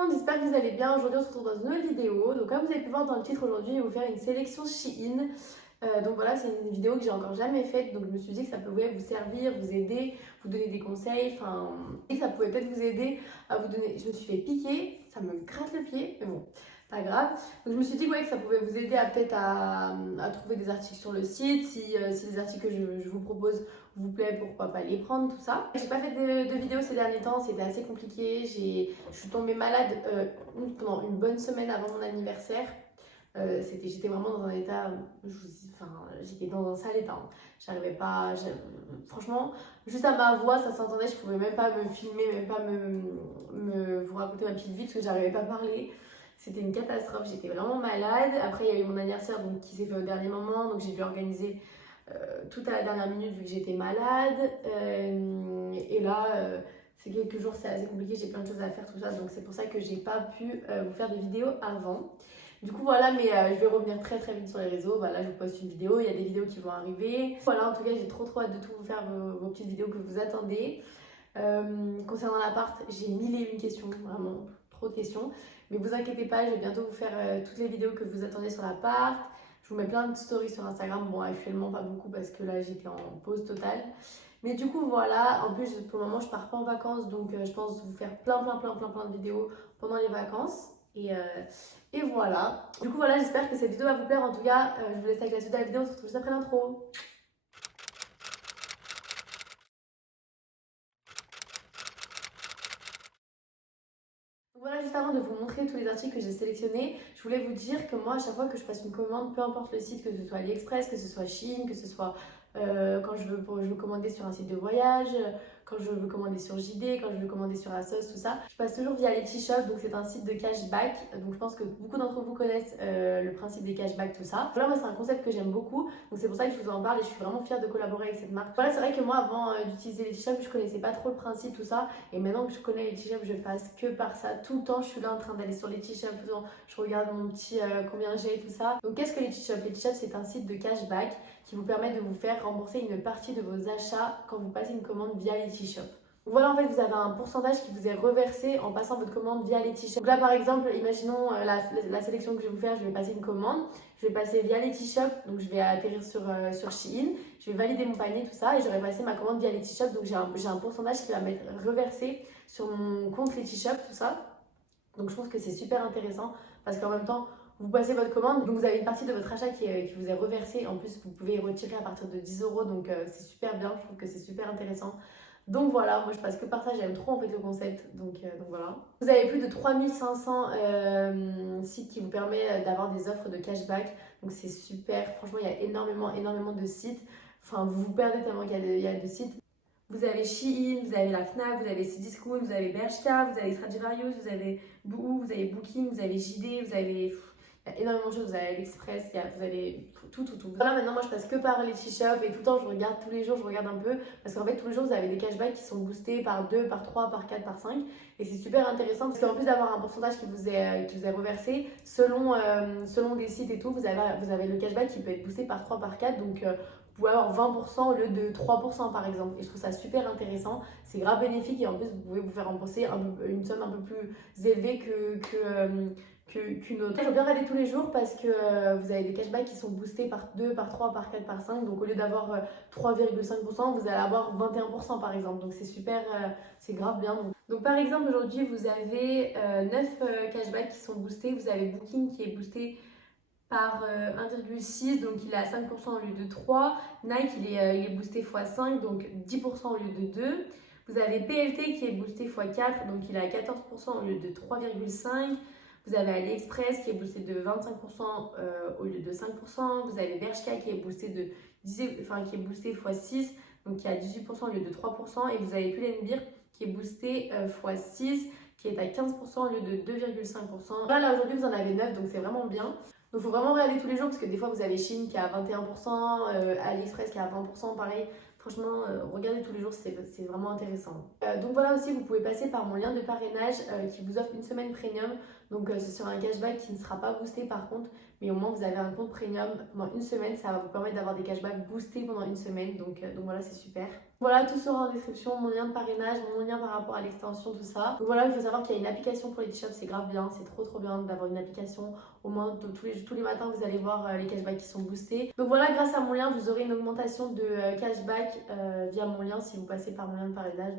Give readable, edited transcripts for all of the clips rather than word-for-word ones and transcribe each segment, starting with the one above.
monde, j'espère que vous allez bien. Aujourd'hui on se retrouve dans une nouvelle vidéo. Donc comme vous avez pu voir dans le titre, aujourd'hui je vais vous faire une sélection Shein. Donc voilà, c'est une vidéo que j'ai encore jamais faite, donc je me suis dit que ça pouvait vous servir, vous aider, vous donner des conseils, et que ça pouvait peut-être vous aider à vous donner. Je me suis fait piquer, ça me gratte le pied, mais bon, pas grave. Donc je me suis dit ouais, que ça pouvait vous aider à peut-être à trouver des articles sur le site, si les articles que je vous propose vous plaît, pourquoi pas les prendre, tout ça. J'ai pas fait de vidéos ces derniers temps, c'était assez compliqué. Je suis tombée malade pendant une bonne semaine avant mon anniversaire. J'étais vraiment dans un état, j'étais dans un sale état. J'arrivais pas, franchement, juste à ma voix, ça s'entendait. Je pouvais même pas me filmer, même pas vous raconter ma petite vie parce que j'arrivais pas à parler. C'était une catastrophe, j'étais vraiment malade. Après, il y a eu mon anniversaire donc, qui s'est fait au dernier moment, donc j'ai dû organiser tout à la dernière minute vu que j'étais malade. Et là, ces quelques jours, c'est assez compliqué, j'ai plein de choses à faire, tout ça. Donc c'est pour ça que j'ai pas pu vous faire de vidéos avant. Du coup voilà, mais je vais revenir très très vite sur les réseaux. Voilà, je vous poste une vidéo, il y a des vidéos qui vont arriver. Voilà, en tout cas, j'ai trop hâte de tout vous faire vos petites vidéos que vous attendez. Concernant l'appart, j'ai mille et une questions, vraiment trop de questions. Mais vous inquiétez pas, je vais bientôt vous faire toutes les vidéos que vous attendez sur l'appart. Je vous mets plein de stories sur Instagram. Bon, actuellement pas beaucoup parce que là j'étais en pause totale. Mais du coup voilà, en plus pour le moment je pars pas en vacances, donc je pense vous faire plein de vidéos pendant les vacances. Et voilà. Du coup voilà, j'espère que cette vidéo va vous plaire. En tout cas, je vous laisse avec la suite de la vidéo. On se retrouve juste après l'intro. Voilà, juste avant de vous montrer tous les articles que j'ai sélectionnés, je voulais vous dire que moi, à chaque fois que je passe une commande, peu importe le site, que ce soit AliExpress, que ce soit Shein, que ce soit quand je veux commander sur un site de voyage, quand je veux commander sur JD, quand je veux commander sur ASOS, tout ça, je passe toujours via Letysshop, donc c'est un site de cashback. Donc je pense que beaucoup d'entre vous connaissent le principe des cashbacks, tout ça. Voilà, moi c'est un concept que j'aime beaucoup, donc c'est pour ça que je vous en parle et je suis vraiment fière de collaborer avec cette marque. Voilà, c'est vrai que moi avant d'utiliser Letysshop, je connaissais pas trop le principe, tout ça, et maintenant que je connais Letysshop, je passe que par ça. Tout le temps, je suis là en train d'aller sur Letysshop, je regarde mon petit combien j'ai, tout ça. Donc qu'est-ce que Letysshop? Letysshop, c'est un site de cashback qui vous permet de vous faire rembourser une partie de vos achats quand vous passez une commande via Letysshop. Voilà, en fait, vous avez un pourcentage qui vous est reversé en passant votre commande via Letysshop. Donc là, par exemple, imaginons la sélection que je vais vous faire, je vais passer une commande, je vais passer via Letysshop, donc je vais atterrir sur Shein, je vais valider mon panier, tout ça, et j'aurai passé ma commande via Letysshop, donc j'ai un pourcentage qui va m'être reversé sur mon compte Letysshop, tout ça. Donc je trouve que c'est super intéressant parce qu'en même temps, vous passez votre commande, donc vous avez une partie de votre achat qui vous est reversée. En plus, vous pouvez y retirer à partir de 10 €, donc c'est super bien, je trouve que c'est super intéressant. Donc voilà, moi je passe que par ça, j'aime trop en fait le concept, donc voilà. Vous avez plus de 3500 sites qui vous permettent d'avoir des offres de cashback, donc c'est super, franchement il y a énormément de sites, enfin vous vous perdez tellement qu'il y a de sites. Vous avez Shein, vous avez la Fnac, vous avez Cdiscount, vous avez Bershka, vous avez Stradivarius, vous avez Boohoo, vous avez Booking, vous avez JD, vous avez... Il y a énormément de choses, vous avez AliExpress, vous avez tout. Voilà, maintenant moi je passe que par Letysshop et tout le temps je regarde tous les jours, je regarde un peu parce qu'en fait tous les jours vous avez des cashbacks qui sont boostés par 2, par 3, par 4, par 5 et c'est super intéressant parce qu'en plus d'avoir un pourcentage qui vous est reversé selon des sites et tout, vous avez le cashback qui peut être boosté par 3, par 4 donc vous pouvez avoir 20% au lieu de 3% par exemple. Et je trouve ça super intéressant. C'est grave bénéfique et en plus vous pouvez vous faire rembourser une somme un peu plus élevée qu'une autre. Il faut bien regarder tous les jours parce que vous avez des cashbacks qui sont boostés par 2, par 3, par 4, par 5. Donc au lieu d'avoir 3,5%, vous allez avoir 21% par exemple. Donc c'est super, c'est grave bien. Donc par exemple aujourd'hui vous avez 9 cashbacks qui sont boostés. Vous avez Booking qui est boosté par 1,6, donc il est à 5% au lieu de 3. Nike, il est boosté x5, donc 10% au lieu de 2. Vous avez PLT qui est boosté x4, donc il est à 14% au lieu de 3,5. Vous avez AliExpress qui est boosté de 25% au lieu de 5%. Vous avez Bershka qui est boosté qui est boosté x6, donc qui est à 18% au lieu de 3%. Et vous avez Pull&Bear qui est boosté x6, qui est à 15% au lieu de 2,5%. Là aujourd'hui vous en avez 9, donc c'est vraiment bien. Donc il faut vraiment regarder tous les jours parce que des fois vous avez Shein qui est à 21%, AliExpress qui est à 20%, pareil. Franchement, regardez tous les jours, c'est vraiment intéressant. Donc voilà aussi, vous pouvez passer par mon lien de parrainage qui vous offre une semaine premium. Donc ce sera un cashback qui ne sera pas boosté par contre, mais au moins vous avez un compte premium pendant une semaine, ça va vous permettre d'avoir des cashbacks boostés pendant une semaine. Donc voilà, c'est super. Voilà, tout sera en description, mon lien de parrainage, mon lien par rapport à l'extension, tout ça. Donc voilà, il faut savoir qu'il y a une application pour les t-shirts, c'est grave bien, c'est trop bien d'avoir une application. Au moins, tous les matins, vous allez voir les cashbacks qui sont boostés. Donc voilà, grâce à mon lien, vous aurez une augmentation de cashback via mon lien si vous passez par mon lien de parrainage.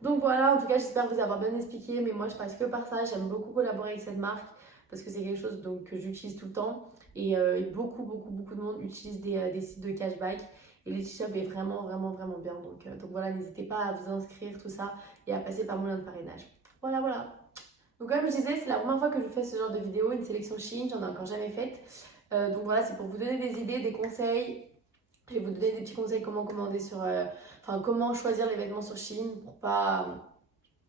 Donc voilà, en tout cas, j'espère vous avoir bien expliqué, mais moi, je passe que par ça. J'aime beaucoup collaborer avec cette marque parce que c'est quelque chose que j'utilise tout le temps. Et beaucoup de monde utilise des sites de cashback. Et le t-shop est vraiment bien. Donc voilà, n'hésitez pas à vous inscrire, tout ça, et à passer par mon lien de parrainage. Voilà. Donc comme je disais, c'est la première fois que je fais ce genre de vidéo, une sélection Shein, j'en ai encore jamais faite. Donc voilà, c'est pour vous donner des idées, des conseils. Je vais vous donner des petits conseils comment commander comment choisir les vêtements sur Shein pour pas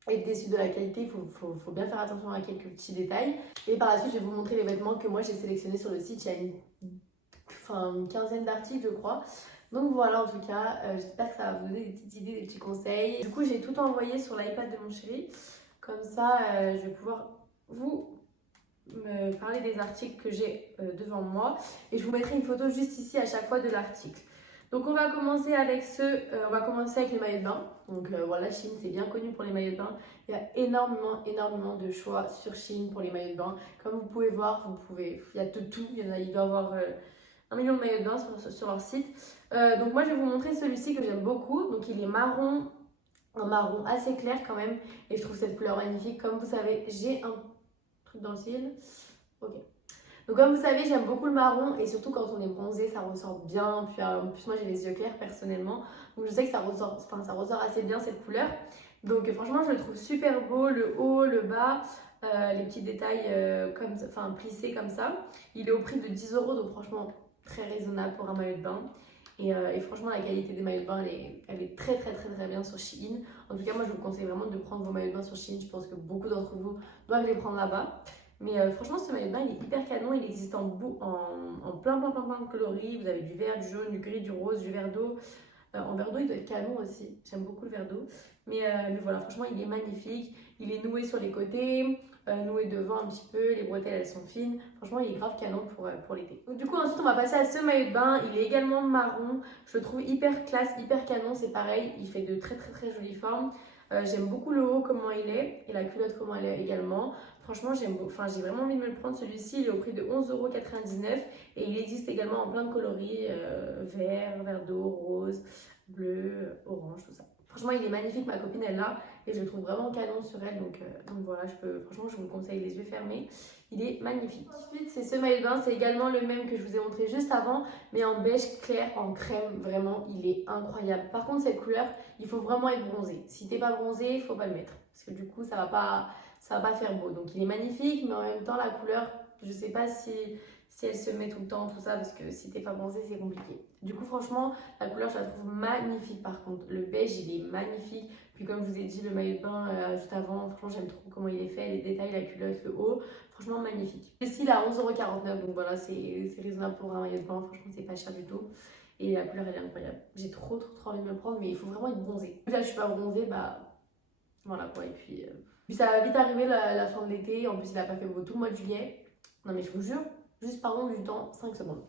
être déçu de la qualité. Il faut bien faire attention à quelques petits détails. Et par la suite, je vais vous montrer les vêtements que moi j'ai sélectionnés sur le site. Il y a une quinzaine d'articles, je crois. Donc voilà, en tout cas, j'espère que ça va vous donner des petites idées, des petits conseils. Du coup, j'ai tout envoyé sur l'iPad de mon chéri. Comme ça, je vais pouvoir vous me parler des articles que j'ai devant moi. Et je vous mettrai une photo juste ici à chaque fois de l'article. Donc on va commencer avec les maillots de bain. Donc voilà, Shein c'est bien connu pour les maillots de bain. Il y a énormément de choix sur Shein pour les maillots de bain. Comme vous pouvez voir, il y a de tout. Il doit y avoir 1 million de maillots de bain sur leur site. Donc moi je vais vous montrer celui-ci que j'aime beaucoup. Donc il est marron, un marron assez clair quand même. Et je trouve cette couleur magnifique. Comme vous savez, j'ai un truc dans le cil. Ok. Donc comme vous savez, j'aime beaucoup le marron et surtout quand on est bronzé, ça ressort bien. Puis en plus moi j'ai les yeux clairs personnellement. Donc je sais que ça ressort assez bien cette couleur. Donc franchement je le trouve super beau, le haut, le bas. Les petits détails plissés comme ça. Il est au prix de 10 €, donc franchement très raisonnable pour un maillot de bain. Et franchement, la qualité des maillots de bain, elle est très bien sur Shein. En tout cas, moi je vous conseille vraiment de prendre vos maillots de bain sur Shein. Je pense que beaucoup d'entre vous doivent les prendre là-bas. Mais franchement, ce maillot de bain, il est hyper canon. Il existe en plein de coloris. Vous avez du vert, du jaune, du gris, du rose, du vert d'eau. En vert d'eau, il doit être canon aussi. J'aime beaucoup le vert d'eau. Mais voilà, franchement, il est magnifique. Il est noué sur les côtés, noué devant un petit peu. Les bretelles, elles sont fines. Franchement, il est grave canon pour l'été. Du coup, ensuite, on va passer à ce maillot de bain. Il est également marron. Je le trouve hyper classe, hyper canon. C'est pareil, il fait de très jolies formes. J'aime beaucoup le haut, comment il est. Et la culotte, comment elle est également. Franchement, j'ai vraiment envie de me le prendre. Celui-ci, il est au prix de 11,99 € et il existe également en plein de coloris, vert, vert d'eau, rose, bleu, orange, tout ça. Franchement, il est magnifique, ma copine elle l'a et je le trouve vraiment canon sur elle. Donc voilà, franchement, je vous le conseille les yeux fermés. Il est magnifique. Ensuite, c'est ce maillot de bain, c'est également le même que je vous ai montré juste avant, mais en beige clair, en crème. Vraiment, il est incroyable. Par contre, cette couleur, il faut vraiment être bronzé. Si t'es pas bronzé, il faut pas le mettre parce que du coup, ça va pas faire beau. Donc il est magnifique, mais en même temps la couleur, je sais pas si elle se met tout le temps, tout ça, parce que si t'es pas bronzé, c'est compliqué. Du coup, franchement, la couleur, je la trouve magnifique par contre. Le beige, il est magnifique. Puis comme je vous ai dit, le maillot de bain juste avant, franchement, j'aime trop comment il est fait, les détails, la culotte, le haut. Franchement, magnifique. Ici, il est à 11,49 €, donc voilà, c'est raisonnable pour un maillot de bain. Franchement, c'est pas cher du tout. Et la couleur, elle est incroyable. J'ai trop envie de me le prendre, mais il faut vraiment être bronzé. Là, je suis pas bronzée, bah voilà quoi. Et puis ça va vite arriver la fin de l'été. En plus, il a pas fait beau tout le mois de juillet. Non, mais je vous jure, juste parlons du temps, 5 secondes.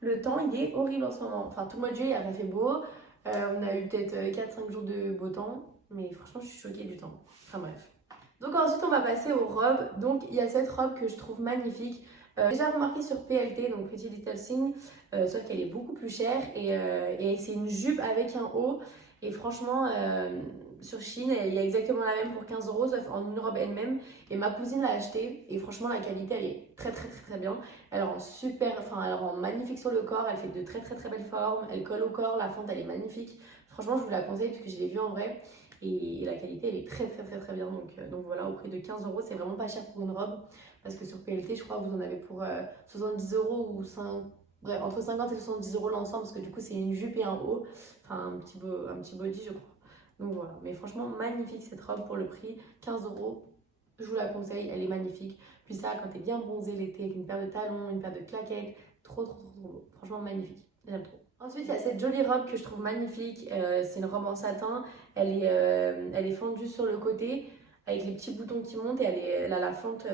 Le temps, il est horrible en ce moment. Enfin, tout le mois de juillet, il a pas fait beau. On a eu peut-être 4-5 jours de beau temps. Mais franchement, je suis choquée du temps. Enfin, bref. Donc, ensuite, on va passer aux robes. Donc, il y a cette robe que je trouve magnifique. Déjà remarqué sur PLT, donc Pretty Little Thing, sauf qu'elle est beaucoup plus chère. Et c'est une jupe avec un haut. Et franchement, sur Shein, il y a exactement la même pour 15 €, sauf en une robe elle-même. Et ma cousine l'a achetée. Et franchement, la qualité, elle est très bien. Elle rend magnifique sur le corps. Elle fait de très belles formes. Elle colle au corps. La fente, elle est magnifique. Franchement, je vous la conseille parce que je l'ai vue en vrai. Et la qualité, elle est très bien. Donc voilà, au prix de 15 €, c'est vraiment pas cher pour une robe. Parce que sur PLT, je crois que vous en avez pour 70 € ou 5. Bref, entre 50 et 70 € l'ensemble, parce que du coup, c'est une jupe et un haut. Enfin, un petit body, je crois. Donc voilà, mais franchement, magnifique cette robe pour le prix, 15 €. Je vous la conseille, elle est magnifique. Puis ça, quand t'es bien bronzé l'été, avec une paire de talons, une paire de claquettes, trop beau. Franchement, magnifique. J'aime trop. Ensuite, il y a cette jolie robe que je trouve magnifique. C'est une robe en satin. Elle est fendue sur le côté, avec les petits boutons qui montent, et elle a la fente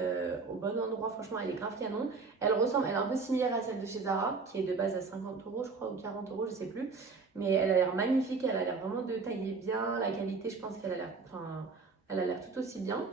au bon endroit. Franchement, elle est grave canon. Elle est un peu similaire à celle de chez Zara, qui est de base à 50 € je crois, ou 40 €, je sais plus. Mais elle a l'air magnifique, elle a l'air vraiment de tailler bien. La qualité, je pense qu'elle a l'air, enfin, elle a l'air tout aussi bien.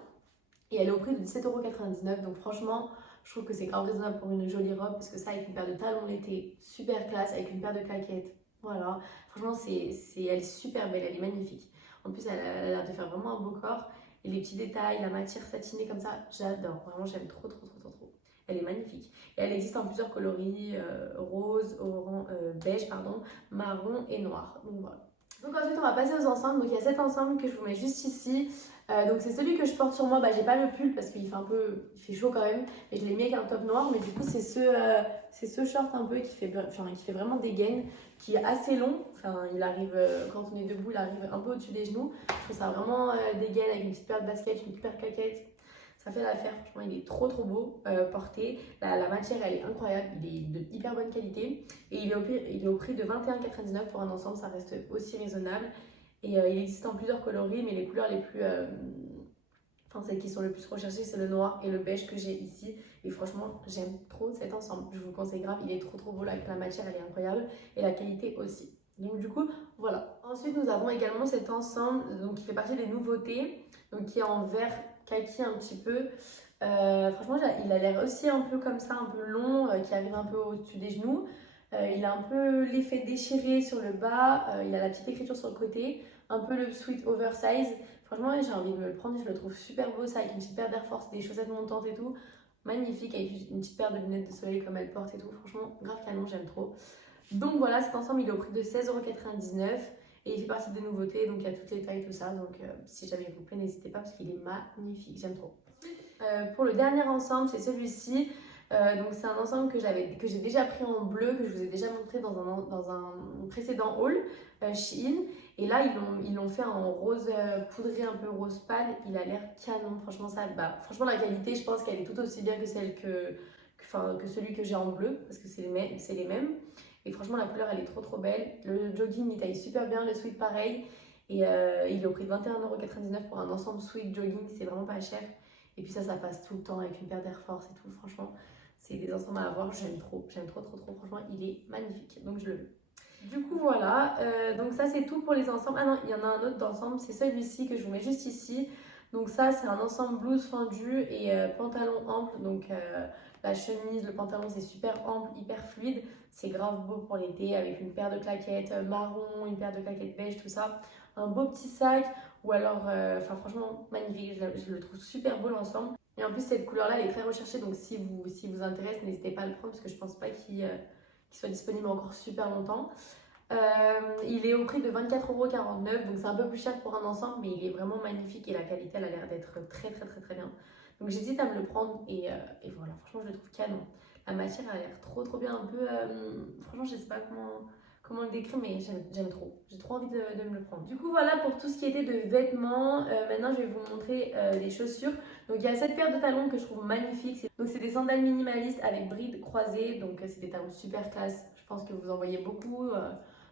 Et elle est au prix de 17,99 €. Donc franchement, je trouve que c'est grave raisonnable pour une jolie robe. Parce que ça, avec une paire de talons l'été, super classe, avec une paire de claquettes. Voilà. Franchement, elle est super belle, elle est magnifique. En plus, elle a l'air de faire vraiment un beau corps. Et les petits détails, la matière satinée comme ça, j'adore. Vraiment, j'aime trop, trop, trop, trop, trop. Elle est magnifique. Et elle existe en plusieurs coloris, rose, orange, beige, pardon, marron et noir. Donc voilà. Donc ensuite on va passer aux ensembles. Donc il y a cet ensemble que je vous mets juste ici. Donc c'est celui que je porte sur moi. Bah j'ai pas le pull parce qu'il fait un peu, il fait chaud quand même. Et je l'ai mis avec un top noir. Mais du coup c'est ce short un peu qui fait vraiment des gaines, qui est assez long. Enfin il arrive quand on est debout, il arrive un peu au-dessus des genoux. Je trouve ça vraiment des gaines avec une petite paire de baskets, une petite paire de claquettes. Ça fait l'affaire, franchement, il est trop trop beau porté. La matière, elle est incroyable, il est de hyper bonne qualité. Et il est au prix de 21,99 € pour un ensemble, ça reste aussi raisonnable. Et il existe en plusieurs coloris, mais les couleurs les plus. Enfin, celles qui sont le plus recherchées, c'est le noir et le beige que j'ai ici. Et franchement, j'aime trop cet ensemble. Je vous le conseille grave, il est trop trop beau. Là, la matière, elle est incroyable. Et la qualité aussi. Donc, du coup, voilà. Ensuite, nous avons également cet ensemble donc, qui fait partie des nouveautés. Donc, qui est en vert kaki un petit peu. Franchement, il a l'air aussi un peu comme ça, un peu long, qui arrive un peu au-dessus des genoux. Il a un peu l'effet déchiré sur le bas. Il a la petite écriture sur le côté. Un peu le sweat oversize. Franchement, j'ai envie de me le prendre, je le trouve super beau, ça, avec une petite paire d'Air Force, des chaussettes montantes et tout. Magnifique, avec une petite paire de lunettes de soleil comme elle porte et tout. Franchement, grave canon, j'aime trop. Donc voilà, cet ensemble, il est au prix de 16,99 € et il fait partie des nouveautés, donc il y a toutes les tailles, tout ça. Donc si jamais il vous plaît, n'hésitez pas parce qu'il est magnifique, j'aime trop. Pour le dernier ensemble, c'est celui-ci. Donc c'est un ensemble que j'ai déjà pris en bleu, que je vous ai déjà montré dans un précédent haul Shein. Et là, ils l'ont fait en rose poudré, un peu rose pâle. Il a l'air canon. Franchement, franchement, la qualité, je pense qu'elle est tout aussi bien que celle que celui que j'ai en bleu, parce que c'est les mêmes. Et franchement, la couleur, elle est trop trop belle. Le jogging, il taille super bien. Le sweat, pareil. Et il est au prix de 21,99 € pour un ensemble sweat jogging. C'est vraiment pas cher. Et puis ça passe tout le temps avec une paire d'Air Force et tout. Franchement, c'est des ensembles à avoir. J'aime trop, trop, trop, trop. Franchement, il est magnifique. Donc je le veux. Du coup, voilà. Donc ça, c'est tout pour les ensembles. Ah non, il y en a un autre d'ensemble. C'est celui-ci que je vous mets juste ici. Donc ça, c'est un ensemble blouse fendue et pantalon ample. Donc la chemise, le pantalon, c'est super ample, hyper fluide. C'est grave beau pour l'été avec une paire de claquettes marron, une paire de claquettes beige, tout ça. Un beau petit sac. Ou alors, enfin franchement, magnifique, je le trouve super beau l'ensemble. Et en plus, cette couleur-là, elle est très recherchée, donc si vous intéresse, n'hésitez pas à le prendre, parce que je pense pas qu'il soit disponible encore super longtemps. Il est au prix de 24,49 €, donc c'est un peu plus cher pour un ensemble, mais il est vraiment magnifique et la qualité, elle a l'air d'être très très très très bien. Donc j'hésite à me le prendre et voilà, franchement, je le trouve canon. La matière, elle a l'air trop trop bien, un peu... franchement, je sais pas comment le décrire, mais j'aime trop. J'ai trop envie de me le prendre. Du coup, voilà pour tout ce qui était de vêtements. Maintenant, je vais vous montrer les chaussures. Donc, il y a cette paire de talons que je trouve magnifique. Donc, c'est des sandales minimalistes avec brides croisées. Donc, c'est des talons super classe. Je pense que vous en voyez beaucoup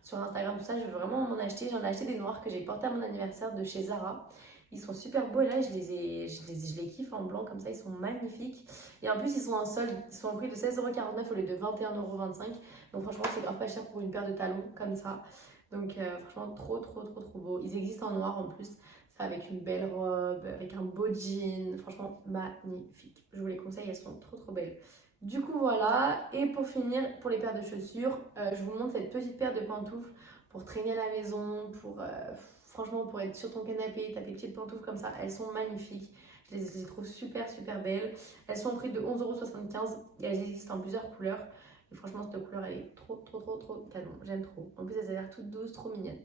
sur Instagram, tout ça. Je veux vraiment m'en acheter. J'en ai acheté des noirs que j'ai portés à mon anniversaire de chez Zara. Ils sont super beaux et là je les kiffe en blanc comme ça, ils sont magnifiques. Et en plus ils sont en solde, ils sont au prix de 16,49 € au lieu de 21,25 €. Donc franchement c'est grave pas cher pour une paire de talons comme ça. Donc franchement trop trop trop trop beau. Ils existent en noir en plus, ça avec une belle robe, avec un beau jean. Franchement magnifique. Je vous les conseille, elles sont trop trop belles. Du coup voilà, et pour finir, pour les paires de chaussures, je vous montre cette petite paire de pantoufles pour traîner à la maison, franchement, pour être sur ton canapé, t'as tes petites pantoufles comme ça, elles sont magnifiques. Je les trouve super super belles. Elles sont au prix de 11,75 € et elles existent en plusieurs couleurs. Et franchement, cette couleur, elle est trop trop trop trop canon. J'aime trop. En plus, elles ont l'air toutes douces, trop mignonnes.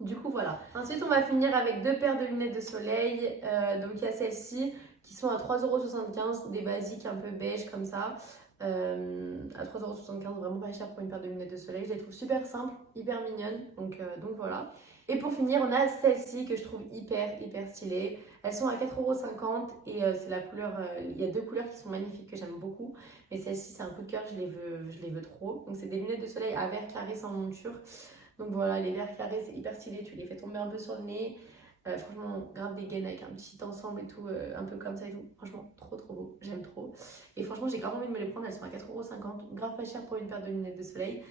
Du coup, voilà. Ensuite, on va finir avec deux paires de lunettes de soleil. Donc, il y a celles-ci qui sont à 3,75 €, des basiques un peu beige comme ça. À 3,75 €, vraiment pas cher pour une paire de lunettes de soleil. Je les trouve super simples, hyper mignonnes. Donc voilà. Et pour finir, on a celles-ci que je trouve hyper stylées. Elles sont à 4,50 € et c'est la couleur. Il y a deux couleurs qui sont magnifiques que j'aime beaucoup. Mais celle-ci, c'est un coup de cœur, je les veux trop. Donc, c'est des lunettes de soleil à verre carré sans monture. Donc voilà, les verres carrés, c'est hyper stylé. Tu les fais tomber un peu sur le nez. Franchement, grave des gaines avec un petit ensemble et tout, un peu comme ça et tout. Franchement, trop trop beau, j'aime trop. Et franchement, j'ai grave envie de me les prendre, elles sont à 4,50 €, grave pas cher pour une paire de lunettes de soleil.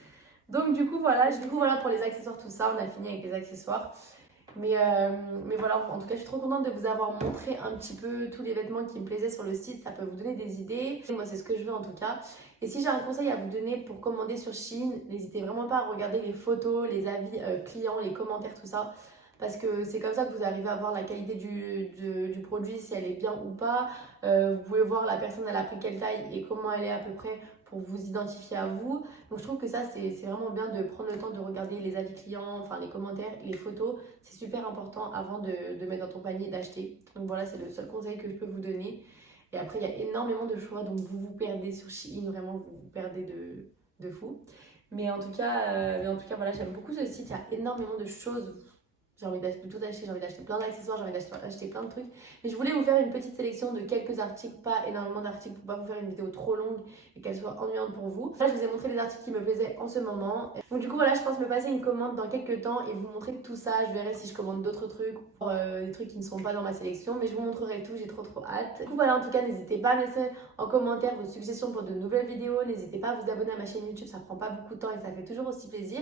Donc du coup voilà, pour les accessoires, tout ça, on a fini avec les accessoires. Mais voilà, en tout cas, je suis trop contente de vous avoir montré un petit peu tous les vêtements qui me plaisaient sur le site. Ça peut vous donner des idées. Moi, c'est ce que je veux en tout cas. Et si j'ai un conseil à vous donner pour commander sur Shein, n'hésitez vraiment pas à regarder les photos, les avis clients, les commentaires, tout ça. Parce que c'est comme ça que vous arrivez à voir la qualité du produit, si elle est bien ou pas. Vous pouvez voir la personne, elle a pris quelle taille et comment elle est à peu près pour vous identifier à vous. Donc je trouve que ça, c'est vraiment bien de prendre le temps de regarder les avis clients, enfin les commentaires, les photos. C'est super important avant de mettre dans ton panier et d'acheter. Donc voilà, c'est le seul conseil que je peux vous donner. Et après, il y a énormément de choix, donc vous vous perdez sur Shein, vraiment, vous vous perdez de fou. Mais en tout cas, voilà, j'aime beaucoup ce site, il y a énormément de choses. J'ai envie d'acheter tout acheter, j'ai envie d'acheter plein d'accessoires, j'ai envie d'acheter plein de trucs. Mais je voulais vous faire une petite sélection de quelques articles, pas énormément d'articles pour pas vous faire une vidéo trop longue et qu'elle soit ennuyante pour vous. Là, je vous ai montré les articles qui me plaisaient en ce moment. Donc du coup, voilà, je pense me passer une commande dans quelques temps et vous montrer tout ça. Je verrai si je commande d'autres trucs, ou des trucs qui ne sont pas dans ma sélection, mais je vous montrerai tout, j'ai trop hâte. Du coup, voilà, en tout cas, n'hésitez pas à laisser en commentaire vos suggestions pour de nouvelles vidéos. N'hésitez pas à vous abonner à ma chaîne YouTube, ça prend pas beaucoup de temps et ça fait toujours aussi plaisir.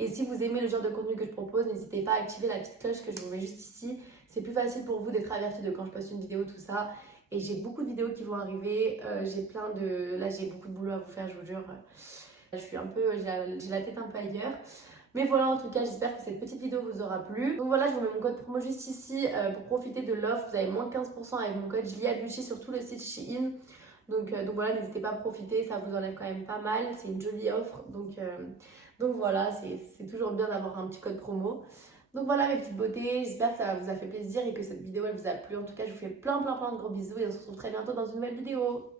Et si vous aimez le genre de contenu que je propose, n'hésitez pas à activer la petite cloche que je vous mets juste ici. C'est plus facile pour vous d'être averti de quand je poste une vidéo, tout ça. Et j'ai beaucoup de vidéos qui vont arriver. Là, j'ai beaucoup de boulot à vous faire, je vous jure. J'ai la tête un peu ailleurs. Mais voilà, en tout cas, j'espère que cette petite vidéo vous aura plu. Donc voilà, je vous mets mon code promo juste ici pour profiter de l'offre. Vous avez moins de 15% avec mon code JuliaBuchy sur tout le site Shein. Donc voilà, n'hésitez pas à profiter, ça vous enlève quand même pas mal. C'est une jolie offre. Donc voilà, c'est toujours bien d'avoir un petit code promo. Donc voilà mes petites beautés, j'espère que ça vous a fait plaisir et que cette vidéo elle vous a plu. En tout cas, je vous fais plein de gros bisous et on se retrouve très bientôt dans une nouvelle vidéo.